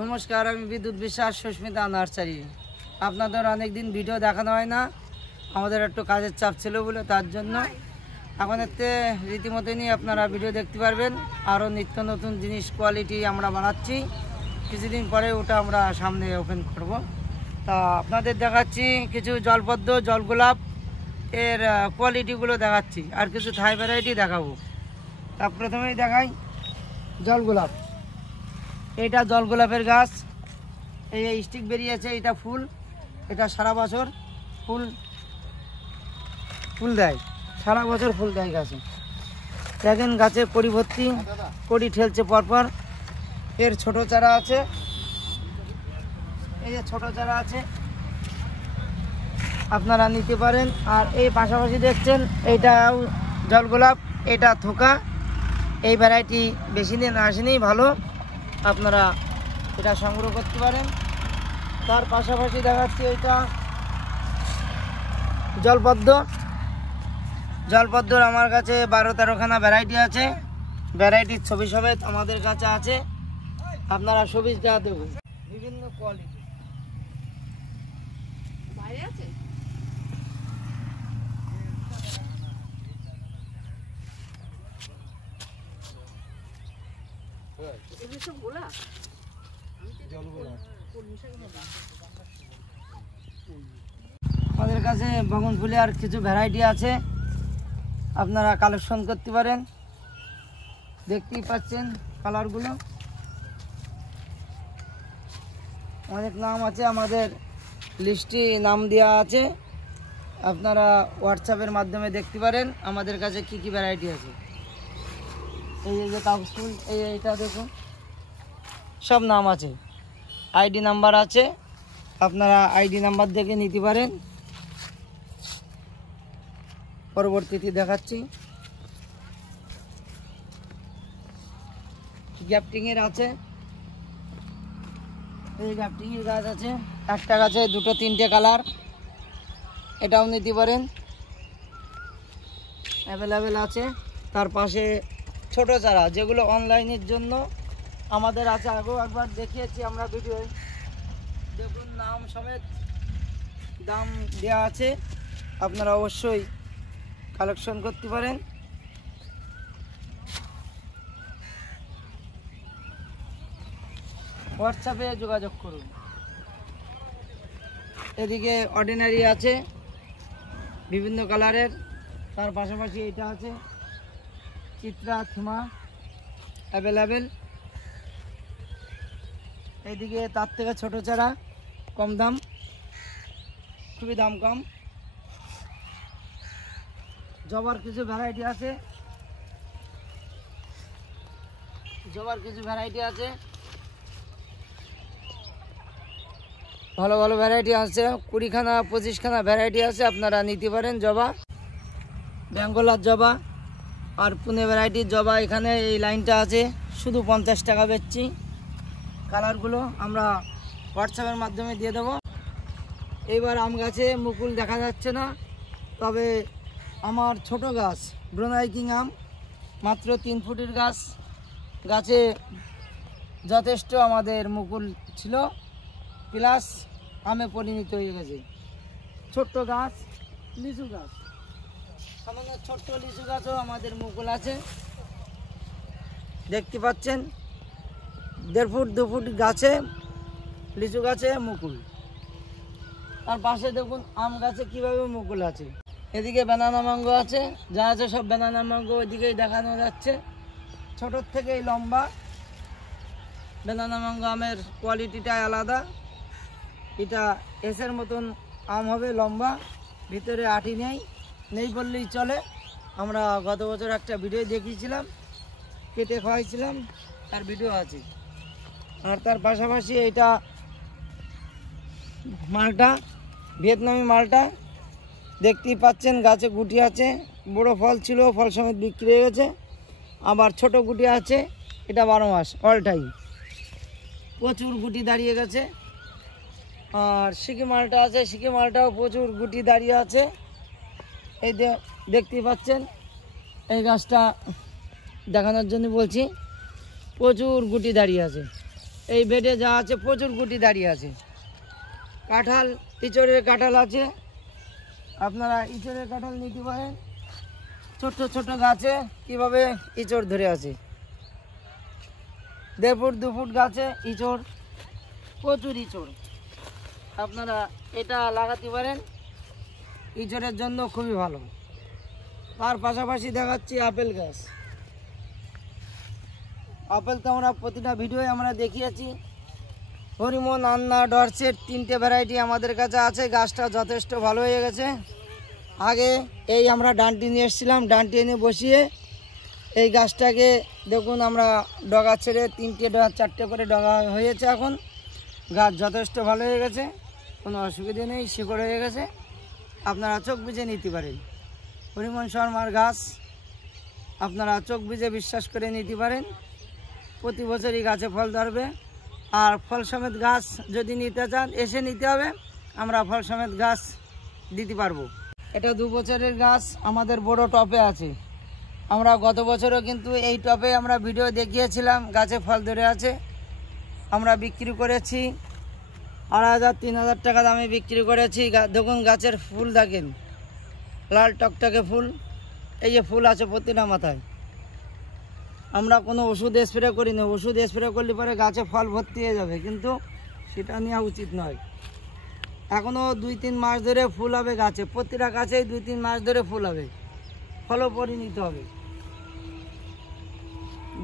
নমস্কার, আমি বিদ্যুৎ বিশ্বাস, সুস্মিতা নার্সারি। আপনাদের অনেক দিন ভিডিও দেখানো হয় না, আমাদের একটু কাজের চাপ ছিল বলে, তার জন্য এখন এতে রীতিমতনই আপনারা ভিডিও দেখতে পারবেন। আরও নিত্য নতুন জিনিস কোয়ালিটি আমরা বানাচ্ছি, কিছুদিন পরে ওটা আমরা সামনে ওপেন করব। তা আপনাদের দেখাচ্ছি কিছু জলপদ্ম, জলগোলাপ এর কোয়ালিটিগুলো দেখাচ্ছি, আর কিছু থাই ভ্যারাইটি দেখাবো। তা প্রথমেই দেখাই জলগোলাপ। এইটা জলগোলাপের গাছ, এই স্টিক বেরিয়েছে, এটা ফুল, এটা সারা বছর ফুল দেয়, সারা বছর ফুল দেয় গাছে। দেখেন গাছে কড়ি ভর্তি, কড়ি ঠেলছে পরপর। এর ছোট চারা আছে, এই যে ছোট চারা আছে, আপনারা নিতে পারেন। আর এই পাশাপাশি দেখছেন এইটাও জলগোলাপ, এটা থোকা, এই ভ্যারাইটি বেশি দিন আসেনি, ভালো, আপনারা এটা সংগ্রহ করতে পারেন। তার পাশাপাশি দেখাচ্ছি এইটা জলপদ্মর আমার কাছে 12-13খানা ভ্যারাইটি আছে, ভ্যারাইটির ছবি সমেত আমাদের কাছে আছে, আপনারা ছবি দেবেন, বিভিন্ন কোয়ালিটি বাইরে আছে। আমাদের কাছে বাগান ফুলে আর কিছু ভ্যারাইটি আছে, আপনারা কালেকশন করতে পারেন। দেখতেই পাচ্ছেন কালারগুলো, অনেক নাম আছে, আমাদের লিস্টে নাম দেওয়া আছে, আপনারা হোয়াটসঅ্যাপের মাধ্যমে দেখতে পারেন আমাদের কাছে কি কি ভ্যারাইটি আছে। এই যে কাগজ ফুল, এইটা দেখুন, সব নাম আছে, আইডি নাম্বার আছে, আপনারা আইডি নাম্বার দেখে নিতে পারেন। পরবর্তীতে দেখাচ্ছি গ্যাপটিংয়ের আছে, এই গ্যাপটিংয়ের গাছ আছে, একটা গাছে 2-3টে কালার, এটাও নিতে পারেন, অ্যাভেলেবেল আছে। তার পাশে ছোট চারা যেগুলো অনলাইনের জন্য আমাদের আছে, আগেও একবার দেখিয়েছি আমরা ভিডিওয়, দেখুন নাম সমেত দাম দেওয়া আছে, আপনারা অবশ্যই কালেকশন করতে পারেন। হোয়াটসঅ্যাপে যোগাযোগ করুন। এদিকে অর্ডিনারি আছে বিভিন্ন কালারের, তার পাশাপাশি এটা আছে চিত্রা থিমা, অ্যাভেলেবেল। এইদিকে তার থেকে ছোট চারা, কম দাম, খুবই দাম কম। জবার কিছু ভ্যারাইটি আছে, ভালো ভালো ভ্যারাইটি আছে, 20খানা 25খানা ভ্যারাইটি আছে, আপনারা নিতে পারেন। জবা, বেঙ্গলার জবা আর পুনে ভ্যারাইটির জবা, এখানে এই লাইনটা আছে, শুধু 50 টাকা বেচছি। কালারগুলো আমরা হোয়াটসঅ্যাপের মাধ্যমে দিয়ে দেবো। এইবার আম গাছে মুকুল দেখা যাচ্ছে না, তবে আমার ছোট গাছ ব্রোনাইকিং আম, মাত্র 3 ফুটের গাছ, গাছে যথেষ্ট আমাদের মুকুল ছিল, প্লাস আমে পরিণত হয়ে গেছে। ছোট্ট গাছ, লিচু গাছ, সামান্য ছোট্ট লিচু গাছও আমাদের মুকুল আছে, দেখতে পাচ্ছেন 1.5 ফুট 2 ফুট গাছে, লিচু গাছে মুকুল। তার পাশে দেখুন আম গাছে কিভাবে মুকুল আছে। এদিকে ব্যানানা ম্যাঙ্গো আছে, যা আছে সব ব্যানানা ম্যাঙ্গো ওইদিকেই দেখানো যাচ্ছে, ছোটোর থেকেই লম্বা। ব্যানানা ম্যাঙ্গো আমের কোয়ালিটিটাই আলাদা, এটা এসের মতন আম হবে, লম্বা, ভিতরে আটি নেই বললেই চলে। আমরা গত বছর একটা ভিডিও দেখিয়েছিলাম, কেটে খাওয়াইছিলাম, তার ভিডিও আছে। আর তার পাশাপাশি এটা মালটা, ভিয়েতনামি মালটা, দেখতেই পাচ্ছেন গাছে গুটি আছে, বড় ফল ছিল, ফল সমেত বিক্রি হয়ে গেছে। আবার ছোট গুটি আছে, এটা 12 মাস অল টাইম, প্রচুর গুটি দাঁড়িয়ে গেছে। আর সিকি মালটা আছে, সিকি মালটাও প্রচুর গুটি দাঁড়িয়ে আছে। এই দেখতেই পাচ্ছেন, এই গাছটা দেখানোর জন্য বলছি, প্রচুর গুটি দাঁড়িয়ে আছে। এই বেডে যা আছে প্রচুর গুটি দাঁড়িয়ে আছে। কাঁঠাল, ইঁচড়ের কাঁঠাল আছে, আপনারা ইঁচড়ের কাঁঠাল নিতে পারেন। ছোট ছোট গাছে কিভাবে ইঁচড় ধরে আছে, 1.5 ফুট 2 ফুট গাছে ইঁচড়, প্রচুর ইঁচড়। আপনারা এটা লাগাতে পারেন, ইঁচড়ের জন্য খুবই ভালো। তার পাশাপাশি দেখাচ্ছি আপেল গাছ। আপেল তো আমরা প্রতিটা ভিডিওয়ে আমরা দেখিয়েছি। হরিমন, আন্না, ডরসেট 3টে ভ্যারাইটি আমাদের কাছে আছে। গাছটা যথেষ্ট ভালো হয়ে গেছে। আগে এই আমরা ডান্টি নিয়ে এসেছিলাম, ডান্টি এনে বসিয়ে এই গাছটাকে দেখুন আমরা ডগা ছেড়ে 3টে ডগা 4টে করে ডগা হয়েছে। এখন গাছ যথেষ্ট ভালো হয়ে গেছে, কোনো অসুবিধে নেই, শিকড় হয়ে গেছে। আপনারা চোখ বুজে নিতে পারেন। হরিমন শর্মার গাছ আপনারা চোখ বুজে বিশ্বাস করে নিতে পারেন। প্রতি বছরই গাছে ফল ধরবে। আর ফল সমেত গাছ যদি নিতে চান এসে নিতে হবে, আমরা ফল সমেত গাছ দিতে পারবো। এটা 2 বছরের গাছ, আমাদের বড় টপে আছে। আমরা গত বছরও কিন্তু এই টপে আমরা ভিডিও দেখিয়েছিলাম, গাছে ফল ধরে আছে। আমরা বিক্রি করেছি 2,500-3,000 টাকা দামে বিক্রি করেছি। দেখুন গাছের ফুল দেখেন, লাল টকটকে ফুল। এই যে ফুল আছে প্রতিটা মাথায়। আমরা কোনো ওষুধ স্প্রে করি না। ওষুধ স্প্রে করলে পরে গাছে ফল ভর্তি হয়ে যাবে, কিন্তু সেটা নেওয়া উচিত নয়। এখনও 2-3 মাস ধরে ফুল হবে গাছে, প্রতিটা গাছেই 2-3 মাস ধরে ফুল হবে, ফলও পরিণত হবে।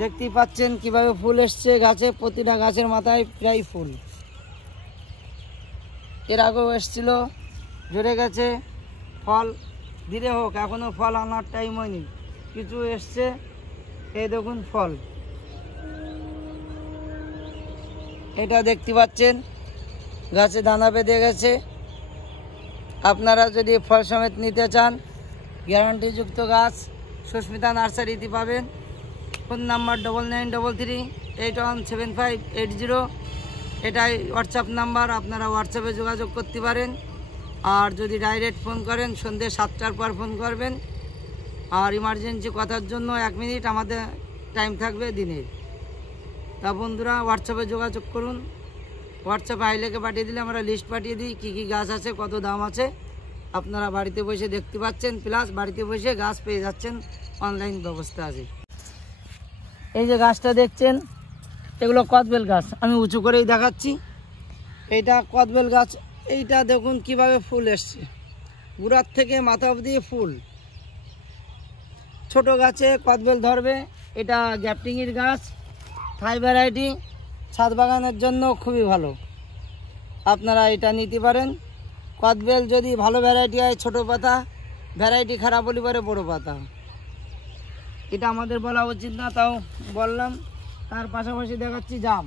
দেখতেই পাচ্ছেন কিভাবে ফুল এসছে গাছে, প্রতিটা গাছের মাথায় প্রায় ফুল। এর আগেও এসছিল, ঝরে গেছে। ফল ধীরে হোক, এখনও ফল আনার টাইম হয়নি, কিছু এসছে। এই দেখুন ফল, এটা দেখতে পাচ্ছেন গাছে দানা বেঁধে গেছে। আপনারা যদি ফল সমেত নিতে চান, গ্যারান্টিযুক্ত গাছ সুস্মিতা নার্সারিতে পাবেন। ফোন নাম্বার 9933817580, এটাই হোয়াটসঅ্যাপ নাম্বার। আপনারা হোয়াটসঅ্যাপে যোগাযোগ করতে পারেন। আর যদি ডাইরেক্ট ফোন করেন সন্ধ্যে 7টার পর ফোন করবেন। আর ইমার্জেন্সি কথার জন্য 1 মিনিট আমাদের টাইম থাকবে দিনের। তা বন্ধুরা হোয়াটসঅ্যাপে যোগাযোগ করুন। হোয়াটসঅ্যাপে হাইলেকে পাঠিয়ে দিলে আমরা লিস্ট পাঠিয়ে দিই কী কী গাছ আছে, কত দাম আছে। আপনারা বাড়িতে বসে দেখতে পাচ্ছেন, প্লাস বাড়িতে বসে গাছ পেয়ে যাচ্ছেন, অনলাইন ব্যবস্থা আছে। এই যে গাছটা দেখছেন, এগুলো কদবেল গাছ। আমি উঁচু করেই দেখাচ্ছি। এইটা কদবেল গাছ। এইটা দেখুন কিভাবে ফুল এসছে, গুড়ার থেকে মাথা অবধি ফুল। ছোট গাছে কদবেল ধরবে। এটা গ্যাপটিংয়ের গাছ, থাই ভ্যারাইটি, ছাদ বাগানের জন্য খুবই ভালো। আপনারা এটা নিতে পারেন। কদবেল যদি ভালো ভ্যারাইটি হয় ছোট পাতা, ভ্যারাইটি খারাপ হলে পরে বড় পাতা। এটা আমাদের বলা উচিত না, তাও বললাম। তার পাশাপাশি দেখাচ্ছি জাম।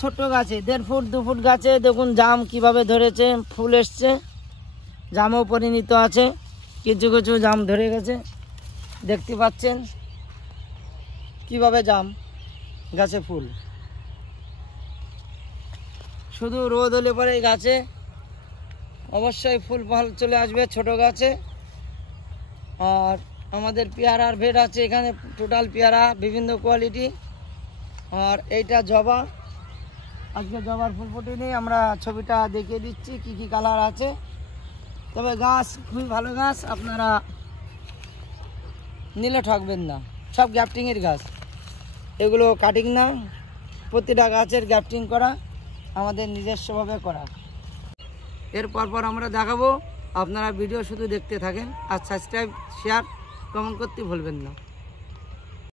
ছোট্ট গাছে 1.5 ফুট 2 ফুট গাছে দেখুন জাম কিভাবে ধরেছে, ফুল এসছে, জামও পরিণত আছে। কিছু কিছু জাম ধরে গেছে, দেখতে পাচ্ছেন কিভাবে জাম গাছে ফুল। শুধু রোদ হলে পরে এই গাছে অবশ্যই ফুল ফল চলে আসবে ছোট গাছে। আর আমাদের পেয়ারার ভেট আছে এখানে, টোটাল পেয়ারা বিভিন্ন কোয়ালিটি। আর এইটা জবা, আজকে জবার ফুল ফোটেনি, আমরা ছবিটা দেখিয়ে দিচ্ছি কি কি কালার আছে। তবে গাছ খুবই ভালো গাছ, আপনারা নিলে ঠকবেন না। সব গ্যাপটিংয়ের গাছ, এগুলো কাটিং না, প্রতিটা গাছের গ্যাপটিং করা, আমাদের নিজস্বভাবে করা। এর পর আমরা দেখাবো। আপনারা ভিডিও শুধু দেখতে থাকেন আর সাবস্ক্রাইব, শেয়ার, কমেন্ট করতে ভুলবেন না।